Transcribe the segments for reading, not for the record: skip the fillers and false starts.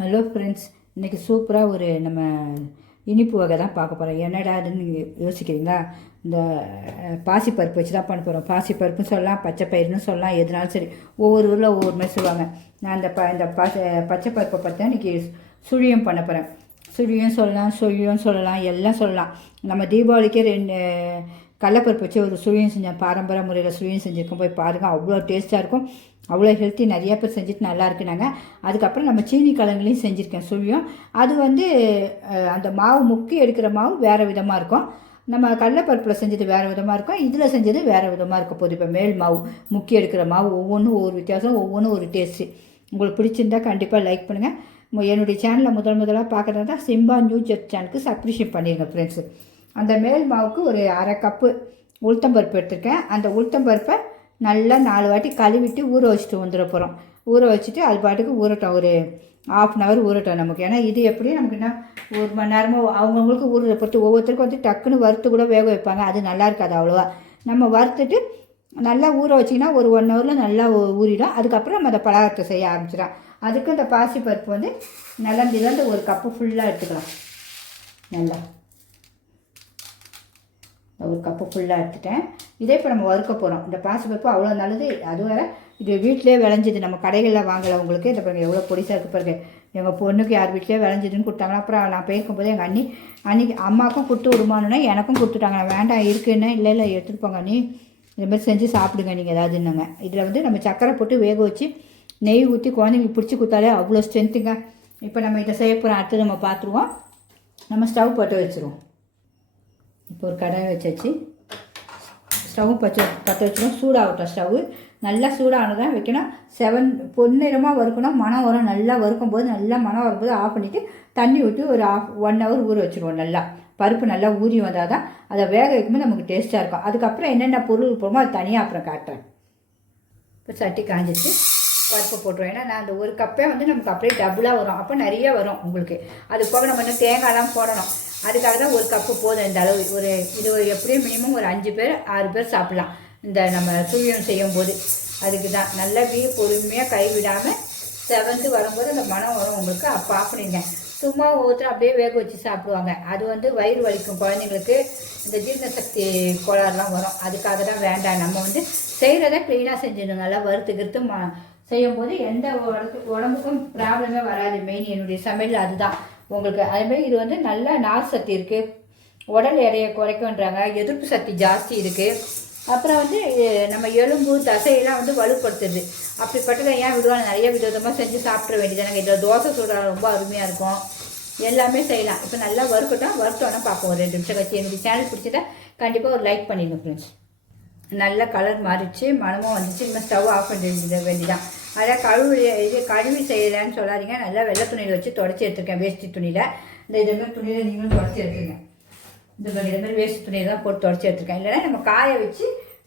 Hello friends, இன்றைக்கி சூப்பராக ஒரு நம்ம இனிப்பு வகை தான் பார்க்க போகிறோம். என்னடா அதுன்னு யோசிக்கிறீங்களா? இந்த பாசிப்பருப்பு வச்சு தான் பண்ண போகிறோம். பாசிப்பருப்புன்னு சொல்லலாம், பச்சை பயிர்னு சொல்லலாம், எதுனாலும் சரி. ஒவ்வொரு ஊரில் ஒவ்வொரு மாதிரி சொல்லுவாங்க. நான் இந்த பச்சை பருப்பை பார்த்தா இன்றைக்கி சுழியம் பண்ண போகிறேன். சுழியும் சொல்லலாம், சொழியும் சொல்லலாம், எல்லாம் சொல்லலாம். நம்ம தீபாவளிக்கே 2 கடலப்பருப்பு வச்சு ஒரு சுழியம் செஞ்சேன். பாரம்பரிய முறையில் சுழியம் செஞ்சுருக்கோம், போய் பாருங்கள். அவ்வளோ டேஸ்ட்டாக இருக்கும், அவ்வளோ ஹெல்த்தி. நிறையா பேர் செஞ்சுட்டு நல்லா இருக்குனாங்க. அதுக்கப்புறம் நம்ம சீனி கலங்களையும் செஞ்சுருக்கேன் சுழியம். அது வந்து அந்த மாவு முக்கி எடுக்கிற மாவு வேறு விதமாக இருக்கும். நம்ம கடலைப்பருப்பில் செஞ்சது வேறு விதமாக இருக்கும், இதில் செஞ்சது வேறு விதமாக இருக்க போகுது. இப்போ மேல் மாவு முக்கி எடுக்கிற மாவு ஒவ்வொன்றும் ஒவ்வொரு வித்தியாசம், ஒவ்வொன்றும் ஒரு டேஸ்ட்டு. உங்களுக்கு பிடிச்சிருந்தால் கண்டிப்பாக லைக் பண்ணுங்கள். என்னுடைய சேனலில் முதலாக பார்க்குறதா சிம்பா நியூ ஜெட் சேனலுக்கு சப்ஸ்கிரிப்ஷன் பண்ணிடுங்க ஃப்ரெண்ட்ஸு. அந்த மேல் மாவுக்கு ஒரு அரை கப்பு உளுத்தம்பருப்பு எடுத்துருக்கேன். அந்த உளுத்தம்பருப்பை நல்லா 4 வாட்டி கழுவிட்டு ஊற வச்சுட்டு வந்துட போகிறோம். ஊற வச்சுட்டு அது பாட்டுக்கு ஊறட்டும், ஒரு 1/2 hour ஊறட்டும் நமக்கு. ஏன்னா இது எப்படியும் நமக்கு என்ன 1 மணி நேரமாக அவங்கவுங்களுக்கு ஊறுறதை பொறுத்து. ஒவ்வொருத்தருக்கும் வந்து டக்குன்னு வறுத்து கூட வேக வைப்பாங்க, அது நல்லா இருக்காது அவ்வளோவா. நம்ம வறுத்துட்டு நல்லா ஊற வச்சிங்கன்னா ஒரு 1 hourல நல்லா ஊறிடும். அதுக்கப்புறம் நம்ம அதை பலகாரத்தை செய்ய ஆரம்பிச்சிடும். அதுக்கு இந்த பாசிப்பருப்பு வந்து நல்லா மிதந்து 1 கப்பு ஃபுல்லாக எடுத்துக்கலாம். நல்லா 1 கப்பு ஃபுல்லாக எடுத்துட்டேன். இதே இப்போ நம்ம வறுக்க போகிறோம். இந்த பாசிப்பருப்பு அவ்வளோ நல்லது. அது வேறு இது வீட்டிலே விளைஞ்சிது, நம்ம கடைகளில் வாங்கலை. உங்களுக்கு இதை பாருங்கள் எவ்வளோ பொடிசாக இருக்குது பாருங்கள். எங்கள் பொண்ணுக்கு யார் வீட்டிலே விளைஞ்சிதுன்னு கொடுத்தாங்கன்னா, அப்புறம் நான் போயிருக்கும்போது எங்கள் அன்னைக்கு அம்மாவுக்கும் கொடுத்து விடுமானுன்னா எனக்கும் கொடுத்துட்டாங்க. நான் வேண்டாம் இருக்குன்னு, இல்லை எடுத்துகிட்டு போங்க, நீ இதுமாதிரி செஞ்சு சாப்பிடுங்க நீங்கள் ஏதாவதுன்னாங்க. இதில் வந்து நம்ம சக்கரை போட்டு வேக வச்சு நெய் ஊற்றி குழந்தைங்களுக்கு பிடிச்சி கொடுத்தாலே அவ்வளோ ஸ்ட்ரென்த்துங்க. இப்போ நம்ம இதை செய்ய போகிறோம். அடுத்து நம்ம பார்த்துருவோம். நம்ம ஸ்டவ் பற்ற வச்சுருவோம். இப்போ ஒரு கடாயை வச்சாச்சு. ஸ்டவ்வும் பற்ற வச்சுருவோம். சூடாகட்டும். ஸ்டவ்வு நல்லா சூடானதான் வைக்கணும். பொன்னிறமாக வறுக்கணும், மனம் வரும். நல்லா வறுக்கும் போது நல்லா மனம் வரும்போது ஆஃப் பண்ணிவிட்டு தண்ணி ஊற்றி ஒரு 1 hour ஊற வச்சுருவோம். நல்லா பருப்பு நல்லா ஊறி வந்தால் தான் அதை வேக வைக்கும்போது நமக்கு டேஸ்ட்டாக இருக்கும். அதுக்கப்புறம் என்னென்ன பொருள் போடுமோ அது தனியாக அப்புறம் காட்டுறேன். இப்போ சட்டி காஞ்சிச்சு, பருப்பு போட்டுருவோம். ஏன்னா நான் அந்த 1 கப்பே வந்து நமக்கு அப்படியே டபுளாக வரும், அப்போ நிறைய வரும் உங்களுக்கு. அது போக நம்ம இன்னும் தேங்காய்லாம் போடணும். அதுக்காக தான் 1 கப்பு போதும். இந்த அளவு இது எப்படியும் மினிமம் ஒரு 5 பேர் 6 பேர் சாப்பிட்லாம் இந்த நம்ம சுழியம் செய்யும் போது. அதுக்கு தான் நல்லா பொறுமையாக கைவிடாமல் செவந்து வரும்போது அந்த மனம் வரும் உங்களுக்கு. அப்போ அப்படிங்க சும்மா ஒவ்வொருத்தரும் அப்படியே வேக வச்சு சாப்பிடுவாங்க. அது வந்து வயிறு வலிக்கும் குழந்தைங்களுக்கு, இந்த ஜீரண சக்தி கோளாறுலாம் வரும். அதுக்காக தான் வேண்டாம். நம்ம வந்து செய்கிறத க்ளீனாக செஞ்சிடணும். நல்லா வறுத்துக்கிறது செய்யும்போது எந்த உடம்புக்கும் ப்ராப்ளமே வராது. மெயின் என்னுடைய சமையல் அதுதான் உங்களுக்கு. அதுமாதிரி இது வந்து நல்ல நார் சக்தி இருக்குது, உடல் எடையை குறைக்குன்றாங்க, எதிர்ப்பு சக்தி ஜாஸ்தி இருக்குது. அப்புறம் வந்து நம்ம எலும்பு தசையெல்லாம் வந்து வலுப்படுத்துது. அப்படிப்பட்டதை ஏன் விடுவாங்க, நிறைய விதமாக செஞ்சு சாப்பிட வேண்டியது. இதில் தோசை சுட ரொம்ப அருமையாக இருக்கும், எல்லாமே செய்யலாம். இப்போ நல்லா வறுத்தோன்னா பார்ப்போம். ஒரு 2 நிமிஷம் கழிச்சு. என்னுடைய சேனல் பிடிச்சதா கண்டிப்பாக ஒரு லைக் பண்ணிடுங்க ஃப்ரெண்ட்ஸ். நல்ல கலர் மாறிடுச்சு, மனமும் வந்துச்சு. இன்னும் ஸ்டவ் ஆஃப் பண்ண வேண்டியதான். அதான் கழுவி செய்யலைன்னு சொல்லாதீங்க. நல்லா வெள்ளை துணியில் வச்சு தொடச்சி எடுத்துருக்கேன், வேஷ்டி துணியில். இந்த இதுமாதிரி துணியில் நீங்களும் தொடச்சி எடுத்துருங்க. இதுமாதிரி வேஷ்டி துணியை தான் போட்டு தொடச்சி எடுத்துருக்கேன். இல்லைன்னா நம்ம காய வச்சு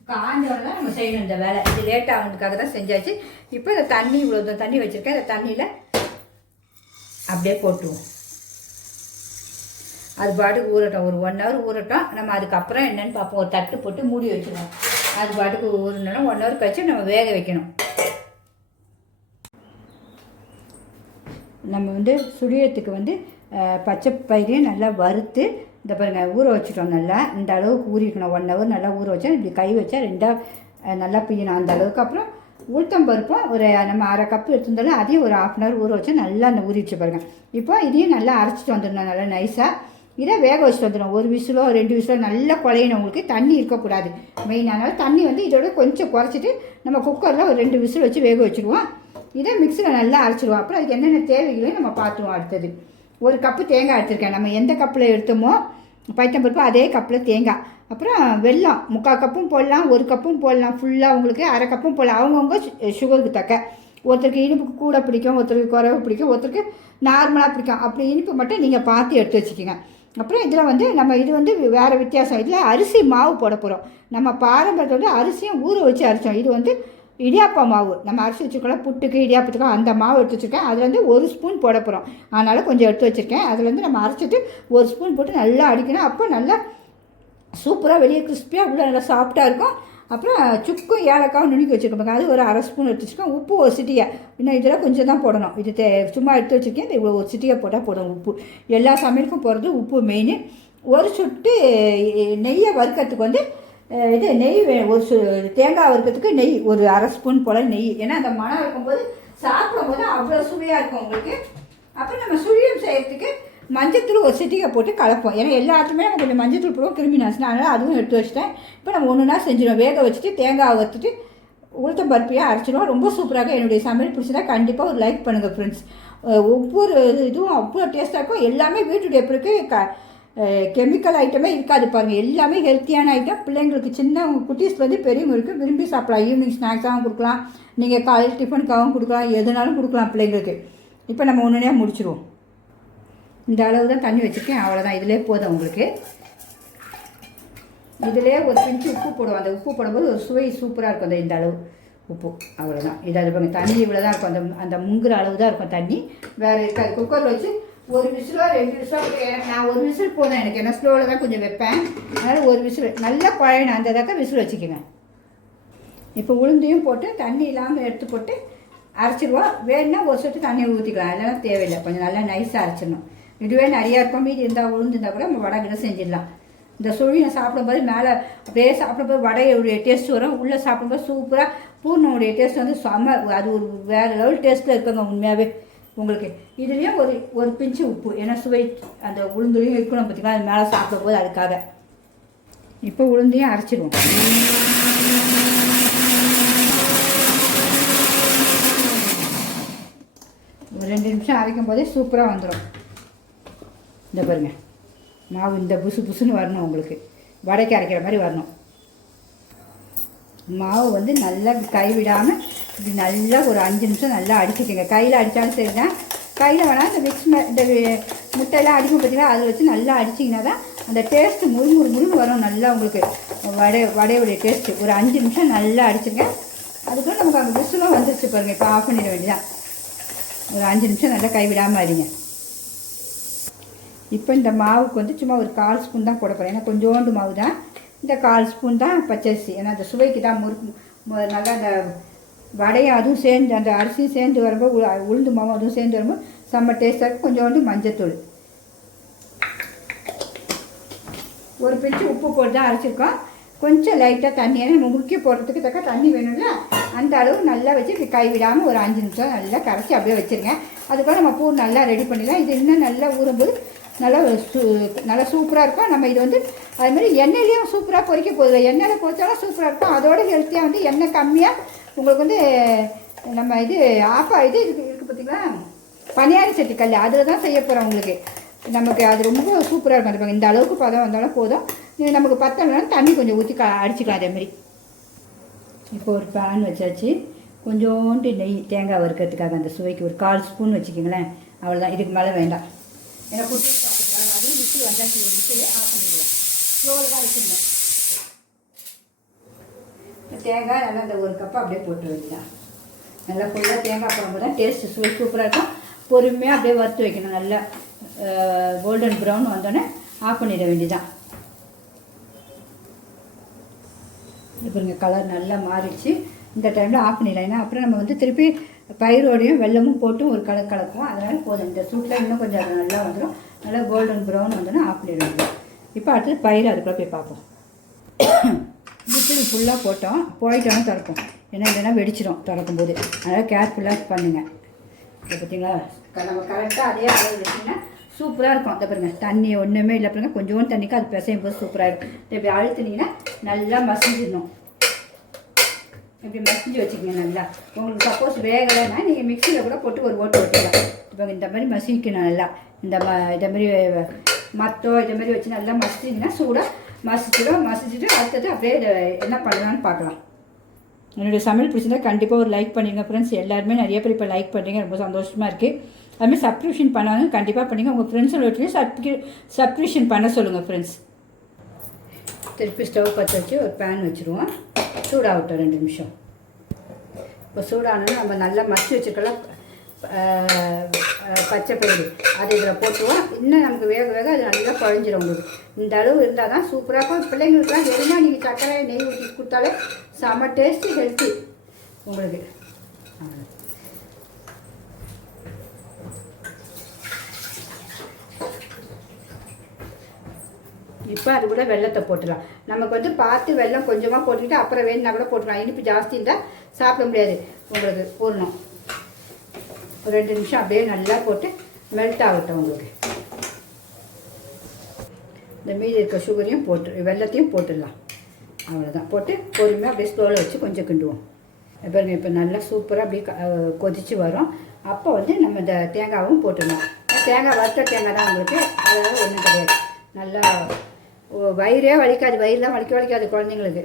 காஞ்சோட தான் நம்ம செய்யணும் இந்த வேலை. இது லேட்டாக ஆனதுக்காக தான் செஞ்சாச்சு. இப்போ இந்த தண்ணி இவ்வளோ தண்ணி வச்சுருக்கேன். இந்த தண்ணியில் அப்படியே போட்டுருவோம். அது பாட்டுக்கு ஊறட்டும், ஒரு 1 hour ஊறட்டும். நம்ம அதுக்கப்புறம் என்னென்னு பார்ப்போம். ஒரு தட்டு போட்டு மூடி வச்சுருவோம். அது பாட்டுக்கு ஊறணுன்னா 1 hour கழிச்சு நம்ம வேக வைக்கணும். நம்ம வந்து சுழியத்துக்கு வந்து பச்சை பயிரையும் நல்லா வறுத்து இந்த பாருங்கள் ஊற வச்சுட்டோம். நல்லா இந்த அளவுக்கு ஊறிக்கணும். 1 hour நல்லா ஊற வச்சா இப்படி கை வச்சா 2 நல்லா பிய்யணும் அந்த அளவுக்கு. அப்புறம் உளுத்தம்பருப்பும் ஒரு நம்ம அரை கப்பு எடுத்துருந்தாலும் அதையும் ஒரு 1/2 hour ஊற வச்சா நல்லா அந்த ஊறிச்சு பாருங்கள். இப்போ இதையும் நல்லா அரைச்சிட்டு வந்துடணும் நல்லா நைஸாக. இதை வேக வச்சுட்டு வந்துடும். 1 விசிலோ 2 விசிலோ நல்லா குழையணும். உங்களுக்கு தண்ணி இருக்கக்கூடாது மெயினான. தண்ணி வந்து இதோட கொஞ்சம் குறைச்சிட்டு நம்ம குக்கரில் ஒரு 2 விசில் வச்சு வேக வச்சுருவோம். இதை மிக்சியில் நல்லா அரைச்சிடுவோம். அப்புறம் அதுக்கு என்னென்ன தேவைகளையும் நம்ம பார்த்துருவோம். அடுத்தது 1 கப்பு தேங்காய் எடுத்திருக்கேன். நம்ம எந்த கப்பில் எடுத்தோமோ பைத்தம்பருப்பு அதே கப்பில் தேங்காய். அப்புறம் வெல்லம் 3/4 கப்பும் போடலாம், 1 கப்பும் போடலாம். ஃபுல்லாக உங்களுக்கு அரை கப்பும் போடலாம். அவங்கவுங்க சுகருக்கு தக்க. ஒருத்தருக்கு இனிப்புக்கு கூட பிடிக்கும், ஒருத்தருக்கு குறைவு பிடிக்கும், ஒருத்தருக்கு நார்மலாக பிடிக்கும். அப்படி இனிப்பு மட்டும் நீங்கள் பார்த்து எடுத்து வச்சுக்கோங்க. அப்புறம் இதில் வந்து நம்ம இது வந்து வேறு வித்தியாசம். இதில் அரிசி மாவு போட போகிறோம். நம்ம பாரம்பரியத்தோட அரிசியும் ஊற வச்சு அரைச்சோம். இது வந்து இடியாப்பா மாவு. நம்ம அரிசி வச்சுருக்கோம் புட்டுக்கு இடியாப்பத்துக்கும், அந்த மாவு எடுத்து வச்சுருக்கேன். அதில் வந்து 1 ஸ்பூன் போட போகிறோம். அதனால் கொஞ்சம் எடுத்து வச்சுருக்கேன். அதில் வந்து நம்ம அரைச்சிட்டு 1 ஸ்பூன் போட்டு நல்லா அடிக்கணும். அப்போ நல்லா சூப்பராக வெளியே கிறிஸ்பியாக உள்ள நல்லா சாஃப்டாக இருக்கும். அப்புறம் சுக்கும் ஏலக்காவும் நுணுக்கி வச்சுருக்கோம், அது ஒரு அரை ஸ்பூன் எடுத்து வச்சுக்கோம். உப்பு ஒரு சிட்டியை, இன்னும் இதில் கொஞ்சம் தான் போடணும். இது சும்மா எடுத்து வச்சுருக்கேன். இவ்வளோ ஒரு சிட்டியை போட்டால் போடணும். உப்பு எல்லா சமையலுக்கும் போடுறது உப்பு மெயின். ஒரு சுட்டு நெய்யை வறுக்கிறதுக்கு வந்து இது நெய் ஒரு தேங்காய் வறுக்கிறதுக்கு நெய் ஒரு அரை ஸ்பூன் போல் நெய். ஏன்னா அந்த மணம் இருக்கும்போது சாப்பிடும் போது அவ்வளோ சுவையாக இருக்கும் உங்களுக்கு. அப்புறம் நம்ம சுழியம் செய்கிறதுக்கு மஞ்சத்தூள் ஒரு சிட்டிகை போட்டு கலப்போம். ஏன்னா எல்லாத்துக்குமே நம்ம கொஞ்சம் மஞ்சத்தூள் போடுவோம், கிருமி நாசினா. அதனால் அதுவும் எடுத்து வச்சுட்டேன். இப்போ நம்ம ஒன்றுனா செஞ்சிடுவோம். வேக வச்சுட்டு தேங்காய் வறுத்துட்டு உளுத்தம் பருப்பையாக அரைச்சிடுவோம். ரொம்ப சூப்பராக. என்னுடைய சமையல் பிடிச்சதா கண்டிப்பாக ஒரு லைக் பண்ணுங்கள் ஃப்ரெண்ட்ஸ். ஒவ்வொரு இதுவும் அவ்வளோ டேஸ்ட்டாக இருக்கும். எல்லாமே வீட்டுடைய பிறகு கெமிக்கல் ஐட்டமே இருக்காது பாருங்கள். எல்லாமே ஹெல்த்தியான ஐட்டம். பிள்ளைங்களுக்கு சின்ன குட்டீஸ்லேருந்து பெரியவங்களுக்கு விரும்பி சாப்பிடலாம். ஈவினிங் ஸ்நாக்ஸாகவும் கொடுக்கலாம், நீங்கள் காலையில் டிஃபனுக்காகவும் கொடுக்கலாம், எதுனாலும் கொடுக்கலாம் பிள்ளைங்களுக்கு. இப்போ நம்ம ஒன்றுனே முடிச்சிடுவோம். இந்த அளவு தான் தண்ணி வச்சுருக்கேன், அவ்வளோதான். இதிலே போதும் உங்களுக்கு. இதிலே ஒரு பிஞ்சு உப்பு போடுவோம். அந்த உப்பு போடும்போது ஒரு சுவை சூப்பராக இருக்கும். இந்த அளவு உப்பு, அவ்வளோதான். இதை பாருங்க, தண்ணி இவ்வளோ தான் இருக்கும். அந்த முங்குற அளவு தான் இருக்கும் தண்ணி, வேறு இருக்காது. குக்கரில் வச்சு ஒரு விசிலோ 2 விசிலோ, நான் ஒரு விசில் போதும் எனக்கு. ஏன்னா ஸ்லோவில் தான் கொஞ்சம் வைப்பேன். அதனால் ஒரு விசில் நல்லா குழையணும், அந்த தக்க விசில் வச்சுக்கோங்க. இப்போ உளுந்தையும் போட்டு தண்ணி இல்லாமல் எடுத்து போட்டு அரைச்சிடுவோம். வேணுன்னா ஒரு சொட்டு தண்ணியை ஊற்றிக்கலாம், அதெல்லாம் தேவையில்லை. கொஞ்சம் நல்லா நைஸாக அரைச்சிடணும். இதுவே நிறையா இருக்கும். மீதி இருந்தால் உளுந்து இருந்தால் கூட நம்ம வடை கிட்ட செஞ்சிடலாம். இந்த சுழியை சாப்பிடும்போது மேலே அப்படியே சாப்பிடும்போது வடையுடைய டேஸ்ட் வரும். உள்ளே சாப்பிடும்போது சூப்பராக பூர்ணமுடைய டேஸ்ட் வந்து செம்ம. அது ஒரு வேறு லெவல் டேஸ்ட்டில் இருக்குங்க உண்மையாகவே உங்களுக்கு. இதுலேயும் ஒரு பிஞ்சு உப்பு, ஏன்னா சுவை அந்த உளுந்துலையும் இருக்கணும் பார்த்திங்களா, அது மேலே சாப்பிடும்போது. அதுக்காக இப்போ உளுந்தையும் அரைச்சிடுவோம். ஒரு 2 நிமிஷம் அரைக்கும் போதே சூப்பராக வந்துடும். இந்த பாருங்க, மாவு இந்த புசு புசுன்னு வரணும் உங்களுக்கு. வடைக்கு அரைக்கிற மாதிரி வரணும். மாவு வந்து நல்லா கைவிடாமல் இப்படி நல்லா ஒரு 5 நிமிஷம் நல்லா அடிச்சுக்கோங்க. கையில் அடித்தாலும் சரி தான், கையில் வேணால் இந்த முட்டையெல்லாம் அடிக்கும் பார்த்தீங்கன்னா அதில் வச்சு நல்லா அடிச்சிங்கன்னா தான் அந்த டேஸ்ட்டு முறுமுறுன்னு வரும் நல்லா உங்களுக்கு. வடையுடைய டேஸ்ட்டு ஒரு 5 நிமிஷம் நல்லா அடிச்சுங்க. அதுக்குள்ளே நமக்கு அந்த விசிலும் வந்துருச்சு பாருங்கள். இப்போ ஆஃப் பண்ணிட வேண்டியதான். ஒரு 5 நிமிஷம் நல்லா கைவிடாமல் அடிங்க. இப்போ இந்த மாவுக்கு வந்து சும்மா ஒரு 1/4 ஸ்பூன் தான் போட போகிறேன். ஏன்னா கொஞ்சோண்டு மாவு தான். இந்த 1/4 ஸ்பூன் தான் பச்சரிசி. ஏன்னா அந்த சுவைக்கு தான் நல்லா அந்த வடையும் அதுவும் சேர்ந்து, அந்த அரிசியும் சேர்ந்து வரும்போது, உளுந்து மாவும் அதுவும் சேர்ந்து வரும்போது செம்ம டேஸ்ட்டாக. கொஞ்சோண்டு மஞ்சத்தூள், ஒரு பிஞ்சு உப்பு போட்டு தான் அரைச்சிருக்கோம். கொஞ்சம் லைட்டாக தண்ணி, ஏன்னா நம்ம முறுக்கி போடுறதுக்கு தக்க தண்ணி வேணும்ல, அந்த அளவு நல்லா வச்சு இப்படி கைவிடாமல் ஒரு 5 நிமிஷம் நல்லா கரைச்சி அப்படியே வச்சுருங்க. அதுக்காக நம்ம பூ நல்லா ரெடி பண்ணிடலாம். இது இன்னும் நல்லா ஊறும்போது நல்லா சூப்பராக இருக்கும். நம்ம இது வந்து அதுமாதிரி எண்ணெயிலையும் சூப்பராக பொரிக்க போகுது. எண்ணெயில் பொரிச்சாலும் சூப்பராக இருக்கும். அதோட ஹெல்த்தியாக வந்து எண்ணெய் கம்மியாக உங்களுக்கு வந்து நம்ம இது இருக்குது பார்த்திங்களா, பனியாரி சட்டி கல், அதில் தான் செய்ய போகிறோம் உங்களுக்கு. நமக்கு அது ரொம்ப சூப்பராக இருக்கும். அது இந்த அளவுக்கு பதம் வந்தாலும் போதும். நமக்கு பத்தலைனாலும் தண்ணி கொஞ்சம் ஊற்றி அடிச்சுக்கலாம் அதேமாரி. இப்போ ஒரு பேன் வச்சாச்சு. கொஞ்சோண்டு நெய், தேங்காய் வறுக்கிறதுக்காக அந்த சுவைக்கு ஒரு 1/4 ஸ்பூன் வச்சுக்கிங்களேன். அவ்வளோதான், இதுக்கு மேலே வேண்டாம். ஏன்னா குட்டி சாப்பிட்டுக்கலாம். அதுவும் விசில் வந்தாச்சு, ஒரு விசில் ஆஃப் பண்ணிடுவேன். ஸ்லோவில் தான் வச்சுருந்தேன். தேங்காய் நல்லா அந்த 1 கப்பு அப்படியே போட்டு வைக்கலாம். நல்லா ஃபுல்லாக தேங்காய் போடும்போது தான் டேஸ்ட்டு சுவை சூப்பராக இருக்கும். பொறுமையாக அப்படியே வறுத்து வைக்கணும். நல்லா கோல்டன் ப்ரௌன் வந்தோடனே ஆஃப் பண்ணிட வேண்டியதான். இப்போ இங்கே கலர் நல்லா மாறிடுச்சு. இந்த டைமில் ஆஃப் பண்ணிடலாம். ஏன்னா அப்புறம் நம்ம வந்து திருப்பி பயிரோடையும் வெல்லமும் போட்டு ஒரு கலக்குவோம். அதனால் போதும். இந்த சூட்டில் இன்னும் கொஞ்சம் அது நல்லா வந்துடும். நல்லா கோல்டன் ப்ரௌன் வந்தோன்னா ஆஃப் பண்ணிடுவோம். இப்போ அடுத்தது பயிர் அதுக்குள்ளே போய் பார்ப்போம். விசில் ஃபுல்லாக போயிட்டோன்னா திறப்போம். ஏன்னா இல்லைன்னா வெடிச்சிடும் திறக்கும்போது. அதனால் கேர்ஃபுல்லாக பண்ணுங்கள். இப்போ பார்த்தீங்களா, நம்ம கரெக்டாக அதே அளவு வச்சிங்கன்னா சூப்பராக இருக்கும். அதை பாருங்க, தண்ணி ஒன்றுமே இல்லை பாருங்க. கொஞ்சோண்டு தண்ணிக்கு அது பிசையும் போது சூப்பராக இருக்கும். இப்படி அழுத்துனீங்கன்னா நல்லா மசிஞ்சிடணும். இப்படி மசிஞ்சு வச்சுக்கோங்க நல்லா. உங்களுக்கு சப்போஸ் வேகலைன்னா நீங்கள் மிக்சியில் கூட போட்டு ஒரு ஓட்டு ஓட்டுக்கலாம். இப்போ இந்த மாதிரி மசிக்கணும் நல்லா. இதை மாதிரி இதை மாதிரி வச்சு நல்லா மசிச்சிங்கன்னா சூடாக மசிச்சுட்டு அடுத்தது அப்படியே என்ன பண்ணலான்னு பார்க்கலாம். என்னுடைய சமையல் பிடிச்சிருந்தா கண்டிப்பாக ஒரு லைக் பண்ணிடுங்க ஃப்ரெண்ட்ஸ். எல்லாருமே நிறைய பேர் இப்போ லைக் பண்ணுறீங்க, ரொம்ப சந்தோஷமாக இருக்குது. அதுமாதிரி சப்ஸ்கிரிப்ஷன் பண்ணாலும் கண்டிப்பாக பண்ணிங்க. உங்கள் ஃப்ரெண்ட்ஸோட சப்ஸ்கிரிப்ஷன் பண்ண சொல்லுங்கள் ஃப்ரெண்ட்ஸ். திருப்பி ஸ்டவ் பற்ற வச்சு ஒரு பேன் வச்சுருவோம். சூடாகட்டும் 2 நிமிஷம். இப்போ சூடானோன்னா நம்ம நல்லா மசிச்சு வச்சுருக்கலாம் பச்சை பயிறு அது இதில் போட்டுருவோம். இன்னும் நமக்கு வேக வேக அது நல்லா குழஞ்சிரும். உங்களுக்கு இந்த அளவு இருந்தால் தான் சூப்பராக இருக்கும். பிள்ளைங்களுக்குலாம் வெறுமா நீங்கள் சர்க்கரை நெய் ஊற்றி கொடுத்தாலே செம்ம டேஸ்ட்டு, ஹெல்த்தி உங்களுக்கு. இப்போ அது கூட வெள்ளத்தை போட்டுடலாம். நமக்கு வந்து பார்த்து வெள்ளம் கொஞ்சமாக போட்டுக்கிட்டு அப்புறம் வேணுன்னா கூட போட்டுக்கலாம். இனிப்பு ஜாஸ்தி இருந்தால் சாப்பிட முடியாது. உங்களுக்கு போடணும். ஒரு 2 நிமிஷம் அப்படியே நல்லா போட்டு மெல்ட் ஆகட்டும். உங்களுக்கு இந்த மீதி இருக்க சுகரையும் வெள்ளத்தையும் போட்டுடலாம். அவ்வளோதான். போட்டு பொறுமையாக அப்படியே ஸ்லோவில் வச்சு கொஞ்சம் கிண்டுவோம். பாருங்க, இப்போ நல்லா சூப்பராக அப்படியே கொதித்து வரும். அப்போ வந்து நம்ம இந்த தேங்காவும் போட்டுடலாம். தேங்காய் வறுத்த தேங்காய் தான் உங்களுக்கு, அதனால் ஒன்றும் கிடையாது. நல்லா வயிறே வலிக்காது, வயிறுலாம் வலிக்காது குழந்தைங்களுக்கு.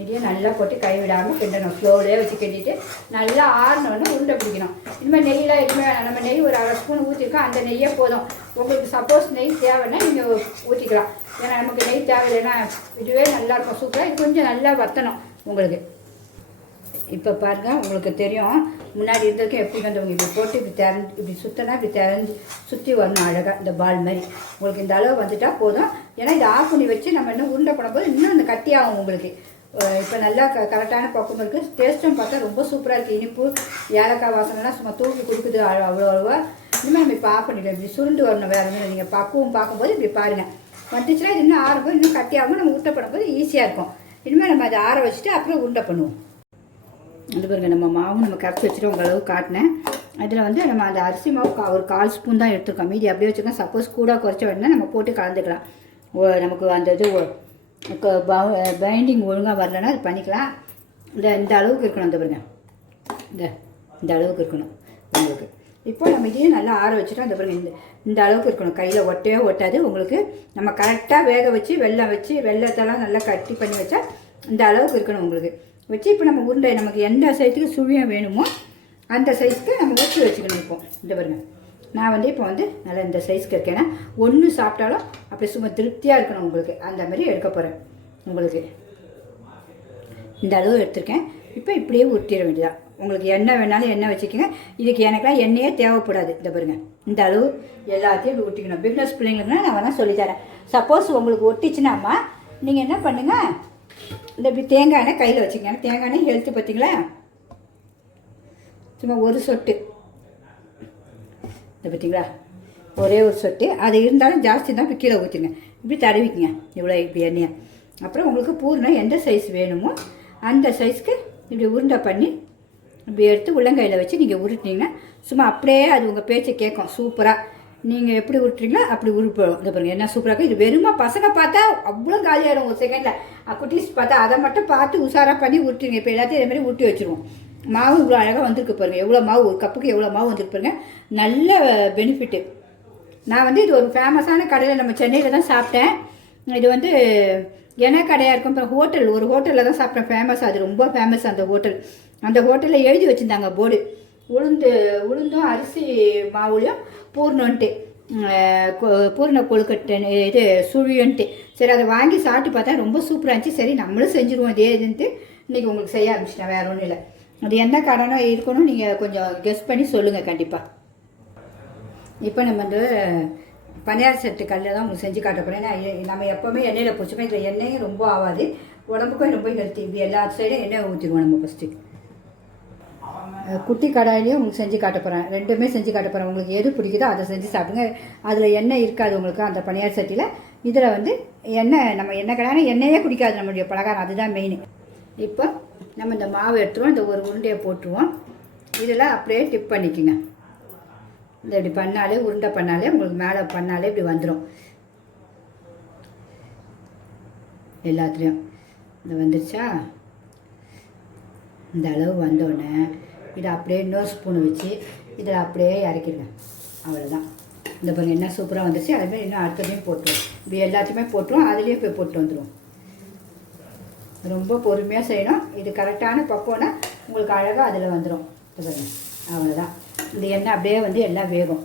இதையே நல்லா போட்டு கைவிடாமல் கிண்டணும். ஸ்லோவிலே வச்சு கிண்டிட்டு நல்லா ஆறினோன்னு உருண்டை பிடிக்கணும். இனிமேல் நெய்யெலாம் எதுவுமே நம்ம நெய் ஒரு 1/2 ஸ்பூன் ஊற்றிருக்கோம். அந்த நெய்யே போதும். உங்களுக்கு சப்போஸ் நெய் தேவைன்னா நீங்கள் ஊற்றிக்கலாம். ஏன்னா நமக்கு நெய் தேவையில்லைன்னா இதுவே நல்லாயிருக்கும் சூப்பராக. இது கொஞ்சம் நல்லா வற்றணும் உங்களுக்கு. இப்போ பாருங்கள், உங்களுக்கு தெரியும் முன்னாடி இருந்ததுக்கும் எப்படி வந்தவங்க இப்படி போட்டு இப்படி சுற்றினா இப்படி சுற்றி வரணும் அழகாக இந்த பால் மாதிரி. உங்களுக்கு இந்த அளவு வந்துட்டால் போதும். ஏன்னா இதை ஆஃப் பண்ணி வச்சு நம்ம இன்னும் உருண்டை பண்ணும்போது இன்னும் அந்த கட்டியாகும் உங்களுக்கு. இப்போ நல்லா கரெக்டான பக்குவம் இருக்குது. டேஸ்ட்டும் பார்த்தா ரொம்ப சூப்பராக இருக்குது. இனிப்பு ஏலக்காய் வாசனைலாம் சும்மா தூக்கி கொடுக்குது அவ்வளோவா. இனிமேல் நம்ம இப்போ ஆஃப் பண்ணிடலாம். இப்படி சுருண்டு வரணும். வேறு ஒன்றும் நீங்கள் பக்குவம் பார்க்கும்போது இப்படி பாருங்கள். வந்துச்சுன்னா இது இன்னும் ஆறும்போது இன்னும் கட்டியாகும். நம்ம உருண்டை பண்ணும்போது ஈஸியாக இருக்கும். இனிமேல் நம்ம அதை ஆற வச்சுட்டு அப்புறம் உருண்டை பண்ணுவோம். இது பாருங்க, நம்ம மாவு நம்ம கரைச்சி வச்சுட்டு உங்கள் அளவு காட்டினேன். அதில் வந்து நம்ம அந்த அரிசி மாவு ஒரு 1/4 ஸ்பூன் தான் எடுத்துருக்கோம். மீதி அப்படியே வச்சுக்கோங்க. சப்போஸ் கூட குறைச்ச வேணுன்னா நம்ம போட்டு கலந்துக்கலாம். நமக்கு அந்த இது பைண்டிங் ஒழுங்காக வரலன்னா அது பண்ணிக்கலாம். இந்த அளவுக்கு இருக்கணும். அந்த பாருங்க, இந்த அளவுக்கு இருக்கணும் உங்களுக்கு. இப்போ நம்ம இதையும் நல்லா ஆற வச்சுட்டோம். அந்த பாருங்க, இந்த அளவுக்கு இருக்கணும். கையில் ஒட்டவே ஒட்டாது உங்களுக்கு. நம்ம கரெக்டாக வேக வச்சு வெள்ளத்தெல்லாம் நல்லா கட்டி பண்ணி வச்சா இந்த அளவுக்கு இருக்கணும் உங்களுக்கு. வச்சு இப்போ நம்ம உருண்டை நமக்கு எந்த சைஸுக்கு சுழியம் வேணுமோ அந்த சைஸ்க்கு நம்ம ஊற்றி வச்சுக்கணும். இப்போ இந்த பாருங்க, நான் வந்து இப்போ வந்து நல்லா இந்த சைஸ்க்கு இருக்கேன்னா ஒன்று சாப்பிட்டாலும் அப்படி சும்மா திருப்தியாக இருக்கணும் உங்களுக்கு. அந்த மாதிரி எடுக்க போகிறேன் உங்களுக்கு. இந்த அளவு எடுத்திருக்கேன். இப்போ இப்படியே ஊற்றிட வேண்டியதான். உங்களுக்கு எண்ணெய் வேணாலும் எண்ணெய் வச்சுக்கோங்க. இதுக்கு எனக்குலாம் எண்ணெயே தேவைப்படாது. இந்த பாருங்க, இந்த அளவு எல்லாத்தையும் இப்படி ஊற்றிக்கணும். பிக்னஸ் பிள்ளைங்களுக்குனா நான் வேணால் சொல்லித்தரேன். சப்போஸ் உங்களுக்கு ஒட்டிச்சுனாம்மா நீங்கள் என்ன பண்ணுங்கள், இந்த இப்படி தேங்காய் எண்ணெய் கையில் வச்சுக்கோங்க. தேங்காய் எண்ணெய் ஹெல்த்து பார்த்தீங்களா. சும்மா ஒரு சொட்டு, இதை பார்த்தீங்களா, ஒரே ஒரு சொட்டு. அது இருந்தாலும் ஜாஸ்தி தான் இப்படி கீழே ஊற்றிங்க. இப்படி தடவிக்குங்க இவ்வளோ இப்படி எண்ணெயை. அப்புறம் உங்களுக்கு பூர்ணம் எந்த சைஸ் வேணுமோ அந்த சைஸ்க்கு இப்படி உருண்டை பண்ணி இப்படி எடுத்து உள்ளங்கையில் வச்சு நீங்கள் உருட்டினீங்கன்னா சும்மா அப்படியே அது உங்கள் பேச்சை கேட்கும். சூப்பராக நீங்கள் எப்படி உருட்டுறீங்களோ அப்படி உருப்படும். இதை பாருங்கள் என்ன சூப்பராக இருக்குது. இது வெறுமா பசங்க பார்த்தா அவ்வளோ காலியாகிடும் ஒரு செகண்டில். குட்டீஸ் பார்த்தா அதை மட்டும் பார்த்து உஷாராக பண்ணி உருட்டுங்க. இப்போ எல்லாத்தையும் இதேமாதிரி உருட்டி வச்சுருவோம். மாவு இவ்வளோ அழகாக வந்திருக்கு பாருங்கள். எவ்வளோ மாவு, ஒரு கப்புக்கு எவ்வளோ மாவு வந்துருக்கு பாருங்கள். நல்ல பெனிஃபிட்டு. நான் வந்து இது ஒரு ஃபேமஸான கடையில் நம்ம சென்னையில் தான் சாப்பிட்டேன். இது வந்து என்ன கடையாக இருக்கும், இப்போ ஒரு ஹோட்டலில் தான் சாப்பிட்டேன். ஃபேமஸ், அது ரொம்ப ஃபேமஸ் அந்த ஹோட்டல். அந்த ஹோட்டலில் எழுதி வச்சுருந்தாங்க போர்டு, உளுந்தும் அரிசி மாவுலையும் பூர்ணன்ட்டு பூர்ண கொழுக்கட்டை இது சுழியன்ட்டு. சரி, அதை வாங்கி சாப்பிட்டு பார்த்தா ரொம்ப சூப்பராக இருந்துச்சு. சரி நம்மளும் செஞ்சுருவோம் இதே இதுன்ட்டு இன்றைக்கி உங்களுக்கு செய்ய ஆரம்பிச்சிட்டேன். வேறு ஒன்றும் இல்லை. அது என்ன கடனோ இருக்கணும், நீங்கள் கொஞ்சம் கெஸ் பண்ணி சொல்லுங்கள் கண்டிப்பாக. இப்போ நம்ம வந்து பனியார செட்டு கல்லில் தான் உங்களுக்கு செஞ்சு காட்ட போகிறேன். ஏன்னா நம்ம எப்போவுமே எண்ணெயில் பிடிச்சிப்போம். இதில் எண்ணெயும் ரொம்ப ஆகாது, உடம்புக்கும் ரொம்ப ஹெல்த்தி. இப்படி எல்லா சைடும் எண்ணெய் ஊற்றிடுவோம் நம்ம ஃபஸ்ட்டு. குட்டி கடாயிலையும் உங்களுக்கு செஞ்சு காட்ட போகிறேன். ரெண்டுமே செஞ்சு காட்ட போகிறேன். உங்களுக்கு எது பிடிக்குதோ அதை செஞ்சு சாப்பிடுங்க. அதில் எண்ணெய் இருக்காது உங்களுக்கு அந்த பனியார் சட்டியில். இதில் வந்து எண்ணெய், நம்ம எண்ணெய் கடாயில் எண்ணெயே குடிக்காது நம்மளுடைய பலகாரம். அதுதான் மெயின். இப்போ நம்ம இந்த மாவு எடுத்துருவோம். இந்த ஒரு உருண்டையை போட்டுருவோம். இதில் அப்படியே டிப் பண்ணிக்கோங்க. இந்த இப்படி பண்ணாலே, உருண்டை பண்ணாலே உங்களுக்கு மேலே பண்ணாலே இப்படி வந்துடும். எல்லாத்துலேயும் இந்த வந்துருச்சா, இந்த அளவு வந்தோடனே இதை அப்படியே இன்னொரு ஸ்பூனை வச்சு இதில் அப்படியே இறக்கிடுங்க. அவ்வளோதான். இந்த பாருங்கள் என்ன சூப்பராக வந்துருச்சு. அதுமாதிரி இன்னும் அடுத்ததையும் போட்டுருவோம். இப்படி எல்லாத்தையுமே போட்டுருவோம். அதுலேயே போய் போட்டு வந்துடுவோம். ரொம்ப பொறுமையாக செய்யணும். இது கரெக்டான பக்குவம்னா உங்களுக்கு அழகாக அதில் வந்துடும். இது பாருங்கள், அவ்வளோதான். இந்த எண்ணெய் அப்படியே வந்து எல்லாம் வேகும்.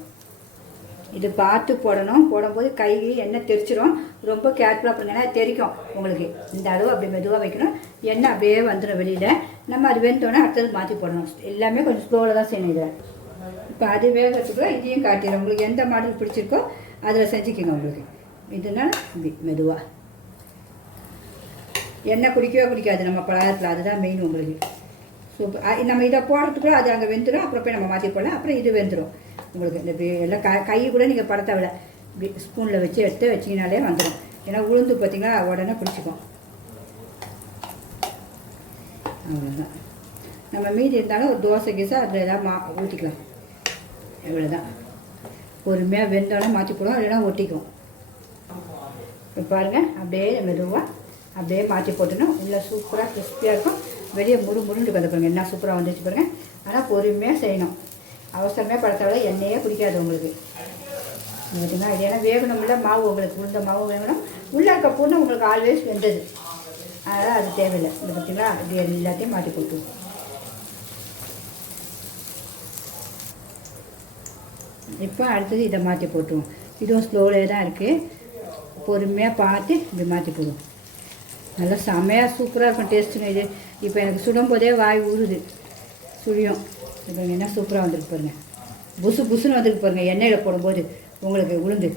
இது பார்த்து போடணும். போடும்போது கை எண்ணெய் தெரிச்சிடும். ரொம்ப கேர்ஃபுல்லாக பண்ணுங்க, ஏன்னா தெரிக்கும் உங்களுக்கு. இந்த அளவு அப்படி மெதுவாக வைக்கணும். எண்ணெய் அப்படியே வந்துடும் வெளியில். நம்ம அது வெந்தோடனே அடுத்தது மாற்றி போடணும். எல்லாமே கொஞ்சம் ஸ்லோவில் தான் செய்யணும் இதை. இப்போ அது வேகிறதுக்குள்ள இதையும் காட்டிடுறேன். உங்களுக்கு எந்த மாடல் பிடிச்சிருக்கோ அதில் செஞ்சுக்கிங்க. உங்களுக்கு இதனால் இப்படி மெதுவாக எண்ணெய் குடிக்கவே குடிக்காது நம்ம பலகாரத்தில். அதுதான் மெயின் உங்களுக்கு. சூப்பர். நம்ம இதை போடுறதுக்குள்ள அது அங்கே வெந்துடும். அப்புறம் போய் நம்ம மாற்றி போடலாம். அப்புறம் இது வெந்துடும் உங்களுக்கு. இந்த எல்லாம் கை கூட நீங்கள் பட தேவையில்ல. இப்படி ஸ்பூனில் வச்சு எடுத்து வச்சிங்கனாலே வந்துடும். ஏன்னா உளுந்து பார்த்திங்கன்னா உடனே பிடிச்சிக்கும். அவ்வளோதான். நம்ம மீதி இருந்தாலும் ஒரு தோசை கீசை அதில் எதாவது ஊற்றிக்கலாம். இவ்வளோதான். பொறுமையாக வெந்தோடனே மாற்றி போடுவோம், இல்லைன்னா ஒட்டிக்கும். இப்போ பாருங்கள், அப்படியே மெதுவாக அப்படியே மாற்றி போட்டுணும். உள்ளே சூப்பராக கிறிஸ்பியாக இருக்கும், வெளியே முருண்டு கதை பாருங்கள் என்ன சூப்பராக வந்துச்சு பாருங்கள். ஆனால் பொறுமையாக செய்யணும். அவசரமே படுத்தாலும் எண்ணெயே பிடிக்காது உங்களுக்கு. பார்த்தீங்கன்னா இது ஏன்னா வேகணும்ல மாவு உங்களுக்கு. உளுந்த மாவு வேகணும். உள்ளே இருக்க பூர்ணம் உங்களுக்கு ஆல்வேஸ் வெந்தது, அதனால் அது தேவையில்லை. இது பார்த்தீங்களா, இது எல்லாத்தையும் மாற்றி போட்டு இப்போ அடுத்தது இதை மாற்றி போட்டுருவோம். இதுவும் ஸ்லோவிலே தான் இருக்குது. பொறுமையாக பார்த்து இப்படி மாற்றி போடுவோம். நல்லா செமையாக சூப்பராக இருக்கும் டேஸ்ட்டுங்க இது. இப்போ எனக்கு சுடும் போதே வாய் ஊறுது, சுழியும். இப்போ என்ன சூப்பராக வந்துருக்கு பாருங்கள். புசுன்னு வந்துருக்கு பாருங்கள் எண்ணெயில் போடும்போது உங்களுக்கு உளுந்து.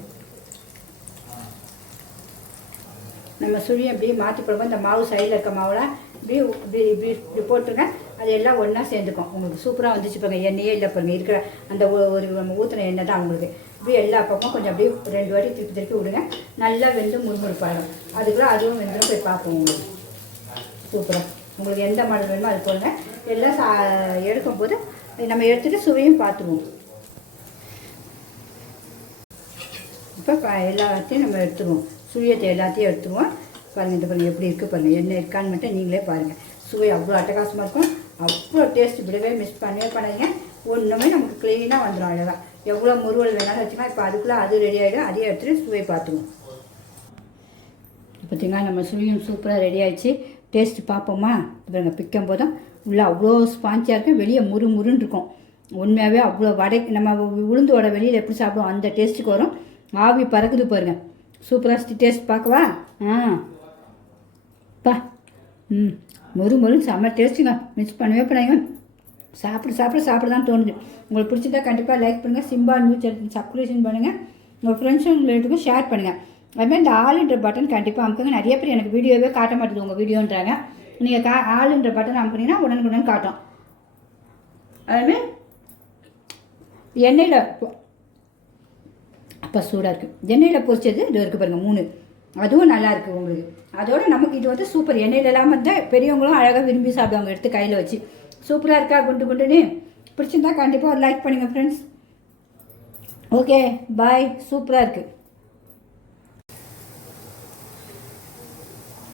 நம்ம சுழியும் அப்படியே மாற்றி போடும்போது இந்த மாவு சைடில் இருக்க மாவுலாம் இப்படி போட்டுருங்க. அது எல்லாம் ஒன்றா சேர்ந்துக்கும். உங்களுக்கு சூப்பராக வந்துச்சு பாருங்கள். எண்ணெயே இல்லை பாருங்கள். இருக்கிற அந்த ஒரு நம்ம ஊற்றின எண்ணெய் தான் உங்களுக்கு. இப்படி எல்லா பக்கமும் கொஞ்சம் அப்படியே 2 வாட்டி திருப்பி விடுங்க. நல்லா வெந்து முறுமுறுப்பாடும். அதுக்குள்ளே அதுவும் வெந்துடும். போய் பார்ப்போம் உங்களுக்கு. சூப்பராக உங்களுக்கு எந்த மாடல் வேணுமோ அது போடுங்க. எல்லாம் எடுக்கும்போது நம்ம எடுத்துகிட்டு சுவையும் பார்த்துருவோம். இப்போ எல்லாத்தையும் நம்ம எடுத்துருவோம். சுழியத்தை எல்லாத்தையும் எடுத்துருவோம். பாருங்கள், இந்த பாருங்கள் எப்படி இருக்குது பாருங்கள். எண்ணெய் இருக்கான்னு மட்டும் நீங்களே பாருங்கள். சுவை அவ்வளோ அட்டகாசமாக இருக்கும். அவ்வளோ டேஸ்ட்டு விடவே மிஸ் பண்ணாதீங்க. ஒன்றுமே நமக்கு க்ளீனாக வந்துடும். அவ்வளோதான். எவ்வளோ முறுவல் வேணாலும் வச்சுக்கலாம். இப்போ அதுக்குள்ளே அது ரெடி ஆகிடும். அதையே எடுத்துகிட்டு சுவை பார்த்துருவோம். பார்த்திங்கன்னா நம்ம சுழியும் சூப்பராக ரெடி ஆகிடுச்சு. டேஸ்ட்டு பார்ப்போமா? பாருங்கள், பிக்கும் போதும் உள்ளே அவ்வளோ ஸ்பாஞ்சாக இருக்கும், வெளியே முறுன்னு இருக்கும். உண்மையாகவே அவ்வளோ நம்ம உளுந்து வடை வெளியில் எப்படி சாப்பிடுவோம் அந்த டேஸ்ட்டுக்கு வரும். ஆவி பறக்குது பாருங்கள். சூப்பராக டேஸ்ட் பார்க்கவா? முறுன்னு செம்ம டேஸ்ட்டுங்க. மிஸ் பண்ணவே பண்ணாங்க. சாப்பிட தான் தோணுது. உங்களுக்கு பிடிச்சதா கண்டிப்பாக லைக் பண்ணுங்கள். சிம்பா நியூஸ் சப்ஸ்கிரிப்ஷன் பண்ணுங்கள். உங்கள் ஃப்ரெண்ட்ஸுங்களுக்கும் ஷேர் பண்ணுங்கள். அதுமாதிரி இந்த ஆளுன்ற பட்டன் கண்டிப்பாக அமுக்குங்க. நிறைய பேர் எனக்கு வீடியோவே காட்ட மாட்டேது உங்கள் வீடியோன்றாங்க. நீங்கள் ஆளுன்ற பட்டன் அமுக்குனீங்கன்னா உடனுக்குடன் காட்டும். அதுமாதிரி எண்ணெயில் அப்போ சூடாக இருக்குது. எண்ணெயில் பொரிச்சது இது இருக்குது பாருங்கள் 3. அதுவும் நல்லாயிருக்கு உங்களுக்கு. அதோட நமக்கு இது வந்து சூப்பர். எண்ணெயில் இல்லாமல் தான் பெரியவங்களும் அழகாக விரும்பி சாப்பிடுவாங்க எடுத்து கையில் வச்சு. சூப்பராக இருக்கா? குண்டுன்னு பிடிச்சிருந்தா கண்டிப்பாக ஒரு லைக் பண்ணுங்கள் ஃப்ரெண்ட்ஸ். Okay bye. சூப்பராக இருக்குது.